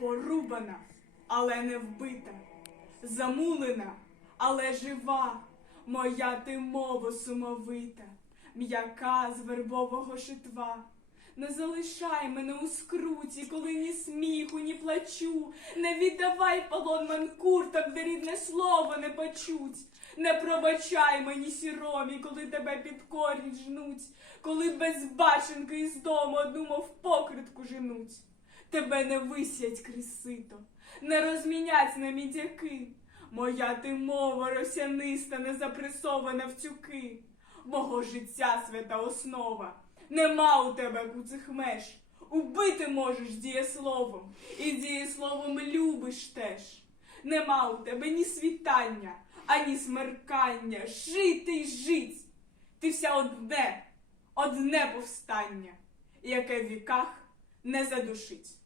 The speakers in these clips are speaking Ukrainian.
зарубана, але не вбита, замулена, але жива, моя ти мова сумовита, м'яка з вербового шитва. Не залишай мене у скруті, коли ні сміху, ні плачу. Не віддавай полон манкуртам, де рідне слово не почуть. Не пробачай мені сіромі, коли тебе під корінь жнуть, коли без баченки із дому одну мов покритку женуть. Тебе не висять крізь сито, не розмінять на мідяки. Моя ти мова росяниста, не запресована в тюки. Мого життя свята основа. Нема у тебе куцих меж. Убити можеш дієсловом, і дієсловом любиш теж. Нема у тебе ні світання, ані смеркання. Жити й жить. Ти вся одне, одне повстання, яке в віках не задушить.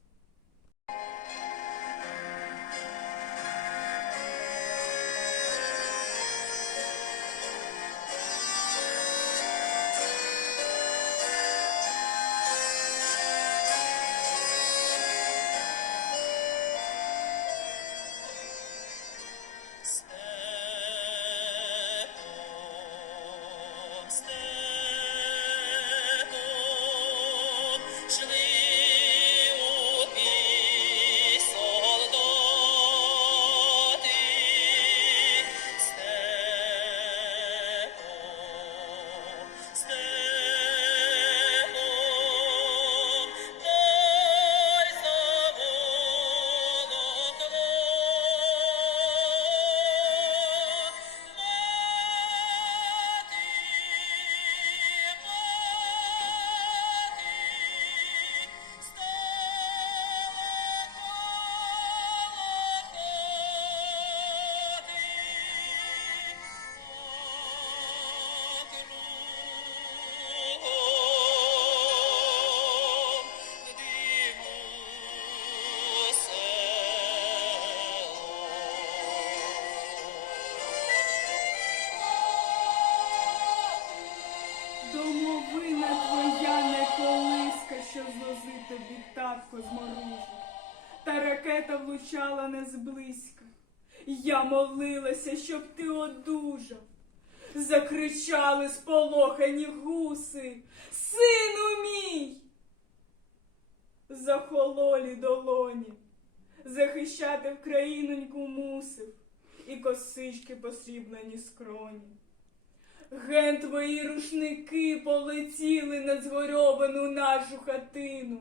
stay. Влучала не зблизька. Я молилася, щоб ти одужав. Закричали сполохані гуси. Сину мій! Захололі долоні. Захищати в країноньку мусив, і косички посріблені скроні. Ген твої рушники полетіли над згорьовану нашу хатину,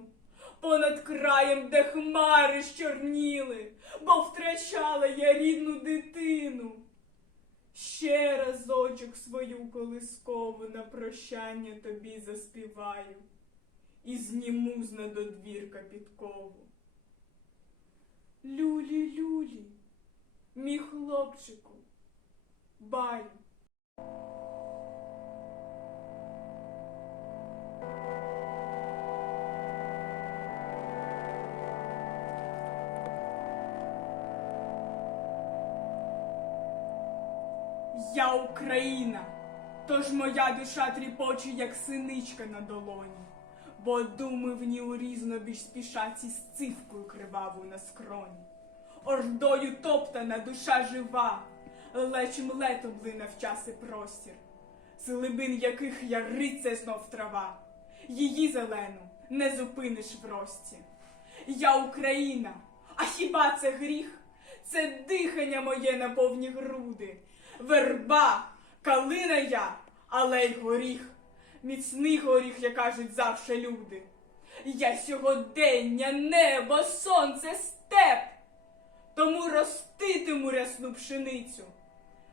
понад краєм, де хмари щорніли, бо втрачала я рідну дитину. Ще разочок свою колискову на прощання тобі заспіваю і зніму з надодвірка підкову. Люлі, люлі, мій хлопчику, баю. Я Україна, тож моя душа тріпоче, як синичка на долоні, бо думи в ній урізно більш спішать із цивкою кривавою на скроні. Ордою топтана душа жива, лечим летом блина в час і простір, з глибин яких я риться знов трава, її зелену не зупиниш в рості. Я Україна, а хіба це гріх? Це дихання моє на повні груди. Верба, калина я, але й горіх. Міцний горіх, як кажуть завше люди. Я сьогодення, небо, сонце, степ. Тому роститиму рясну пшеницю.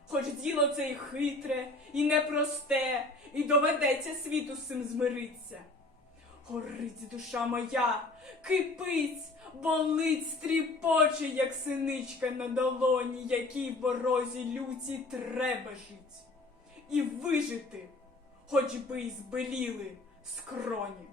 Хоч діло це й хитре, і непросте, і доведеться світу з цим змириться. Горить душа моя, кипить, болить, стріпоче, як синичка на долоні, якій борозі люті треба жить. І вижити, хоч би й збеліли скроні.